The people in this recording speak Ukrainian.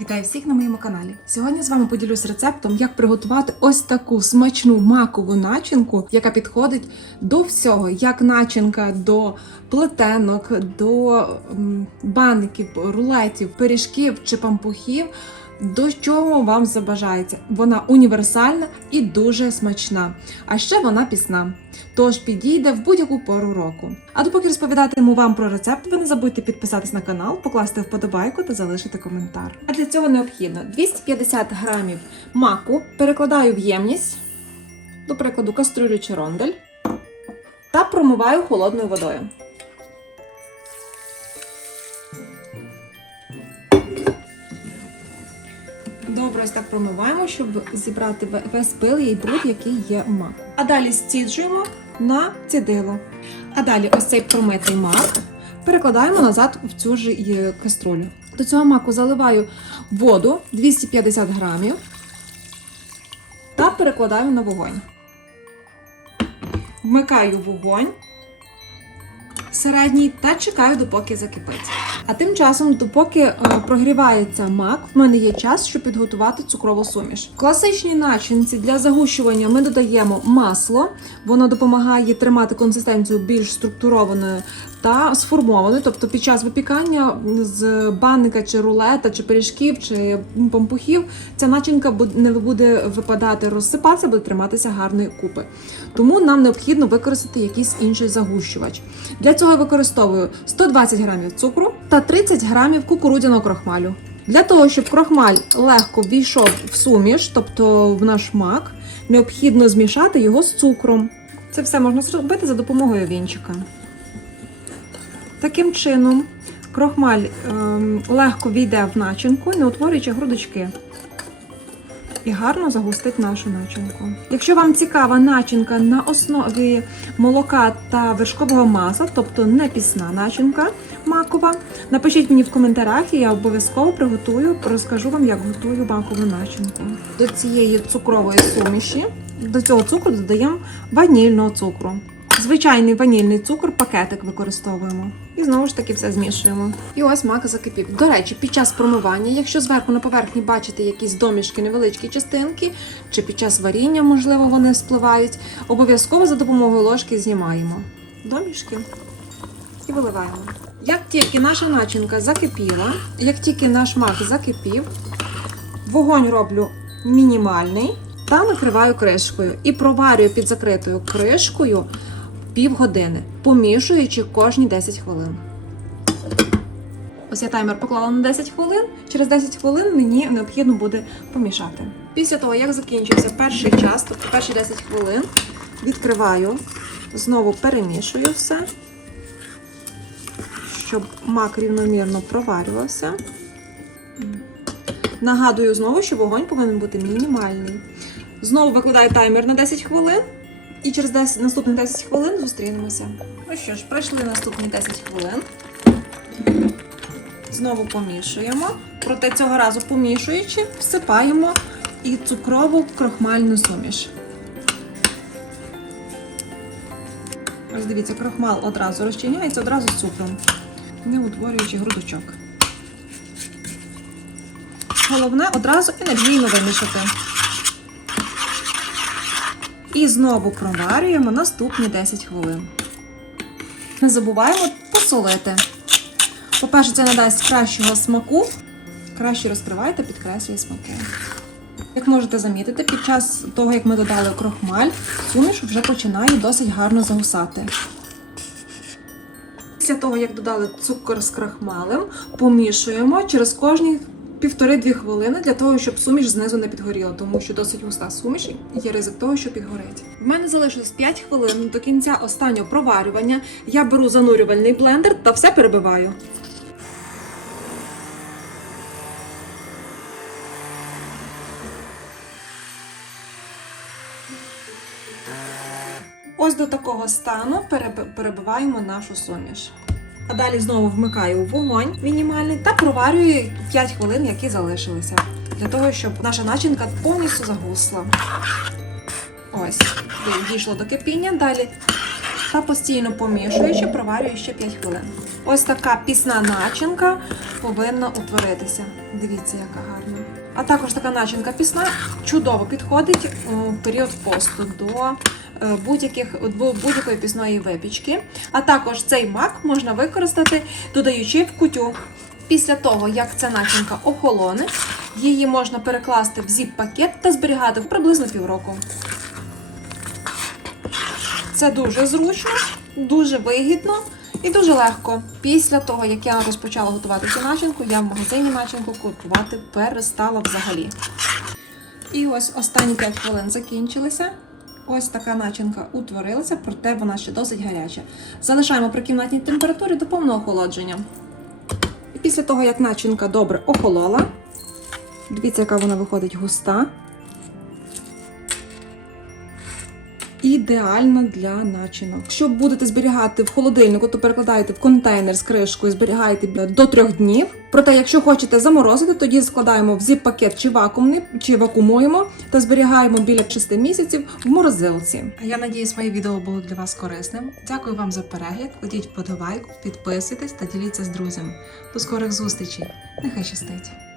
Вітаю всіх на моєму каналі. Сьогодні з вами поділюсь рецептом, як приготувати ось таку смачну макову начинку, яка підходить до всього, як начинка до плетенок, до баників, рулетів, пиріжків чи пампухів. До чого вам забажається. Вона універсальна і дуже смачна. А ще вона пісна. Тож підійде в будь-яку пору року. А допоки розповідатиму вам про рецепт, ви не забудьте підписатись на канал, покласти вподобайку та залишити коментар. А для цього необхідно 250 грамів маку, перекладаю в ємність, до прикладу, каструлю чи рондель, та промиваю холодною водою. Добре, ось так промиваємо, щоб зібрати весь пил і бруд, який є у маку. А далі стіджуємо на цідило. А далі ось цей промитий мак перекладаємо назад в цю ж е, каструлю. До цього маку заливаю воду 250 грамів та перекладаю на вогонь. Вмикаю вогонь середній та чекаю, допоки закипить. А тим часом, допоки е, прогрівається мак, в мене є час, щоб підготувати цукрову суміш. В класичній начинці для загущування ми додаємо масло, воно допомагає тримати консистенцію більш структурованою та сформованою. Тобто під час випікання з банника чи рулета, чи пиріжків, чи пампухів ця начинка не буде випадати, розсипатися, буде триматися гарної купи. Тому нам необхідно використати якийсь інший загущувач. Для цього я використовую 120 грамів цукру та 30 грамів кукурудзяного крохмалю. Для того, щоб крохмаль легко ввійшов в суміш, тобто в наш мак, необхідно змішати його з цукром. Це все можна зробити за допомогою вінчика. Таким чином, крохмаль ем, легко війде в начинку, не утворюючи грудочки. І гарно загустить нашу начинку. Якщо вам цікава начинка на основі молока та вершкового масла, тобто не пісна начинка макова, напишіть мені в коментарях, і я обов'язково приготую, розкажу вам, як готую макову начинку. До цієї цукрової суміші, до цього цукру додаємо ванільного цукру. Звичайний ванільний цукор, пакетик використовуємо. І знову ж таки все змішуємо. І ось мак закипів. До речі, під час промивання, якщо зверху на поверхні бачите якісь домішки, невеличкі частинки, чи під час варіння, можливо, вони спливають, обов'язково за допомогою ложки знімаємо домішки і виливаємо. Як тільки наша начинка закипіла, як тільки наш мак закипів, вогонь роблю мінімальний та накриваю кришкою і проварюю під закритою кришкою півгодини, помішуючи кожні 10 хвилин. Ось я таймер поклала на 10 хвилин. Через 10 хвилин мені необхідно буде помішати. Після того, як закінчився перший час, тобто перші 10 хвилин, відкриваю, знову перемішую все, щоб мак рівномірно проварювався. Нагадую знову, що вогонь повинен бути мінімальний. Знову викладаю таймер на 10 хвилин. І через 10, наступні 10 хвилин зустрінемося. Ну що ж, пройшли наступні 10 хвилин. Знову помішуємо. Проте цього разу помішуючи, всипаємо і цукрову крохмальну суміш. Ось дивіться, крохмал одразу розчиняється, одразу з цукром, не утворюючи грудочок. Головне одразу енергійно вимішати. І знову проварюємо наступні 10 хвилин. Не забуваємо посолити. По-перше, це надасть кращого смаку. Краще розкривайте, підкреслює смаки. Як можете замітити, під час того, як ми додали крохмаль, суміш вже починає досить гарно загусати. Після того, як додали цукор з крахмалем, помішуємо через кожні півтори-дві хвилини для того, щоб суміш знизу не підгоріла, тому що досить густа суміш і є ризик того, що підгорить. В мене залишилось 5 хвилин до кінця останнього проварювання. Я беру занурювальний блендер та все перебиваю. Ось до такого стану переб- перебиваємо нашу суміш. А далі знову вмикаю вогонь мінімальний та проварюю 5 хвилин, які залишилися, для того, щоб наша начинка повністю загусла. Ось, дійшло до кипіння. Далі та постійно помішуючи, проварюю ще 5 хвилин. Ось така пісна начинка повинна утворитися. Дивіться, яка гарна. А також така начинка пісна чудово підходить е, в період посту до е, будь-яких будь-якої пісної випічки. А також цей мак можна використати, додаючи в кутю. Після того, як ця начинка охолоне, її можна перекласти в зіп-пакет та зберігати приблизно півроку. Це дуже зручно, дуже вигідно і дуже легко. Після того, як я розпочала готувати цю начинку, я в магазині начинку купувати перестала взагалі. І ось останні 5 хвилин закінчилися. Ось така начинка утворилася, проте вона ще досить гаряча. Залишаємо при кімнатній температурі до повного охолодження. І після того, як начинка добре охолола, дивіться, яка вона виходить густа. Ідеальна для начинок. Якщо будете зберігати в холодильнику, то перекладаєте в контейнер з кришкою, зберігаєте до трьох днів. Проте, якщо хочете заморозити, тоді складаємо в зіп-пакет чи вакуумний, чи вакуумуємо та зберігаємо біля 6 місяців в морозилці. А я надіюсь, моє відео було для вас корисним. Дякую вам за перегляд. Кладіть вподобайку, підписуйтесь та діліться з друзями. До скорих зустрічей. Нехай щастить!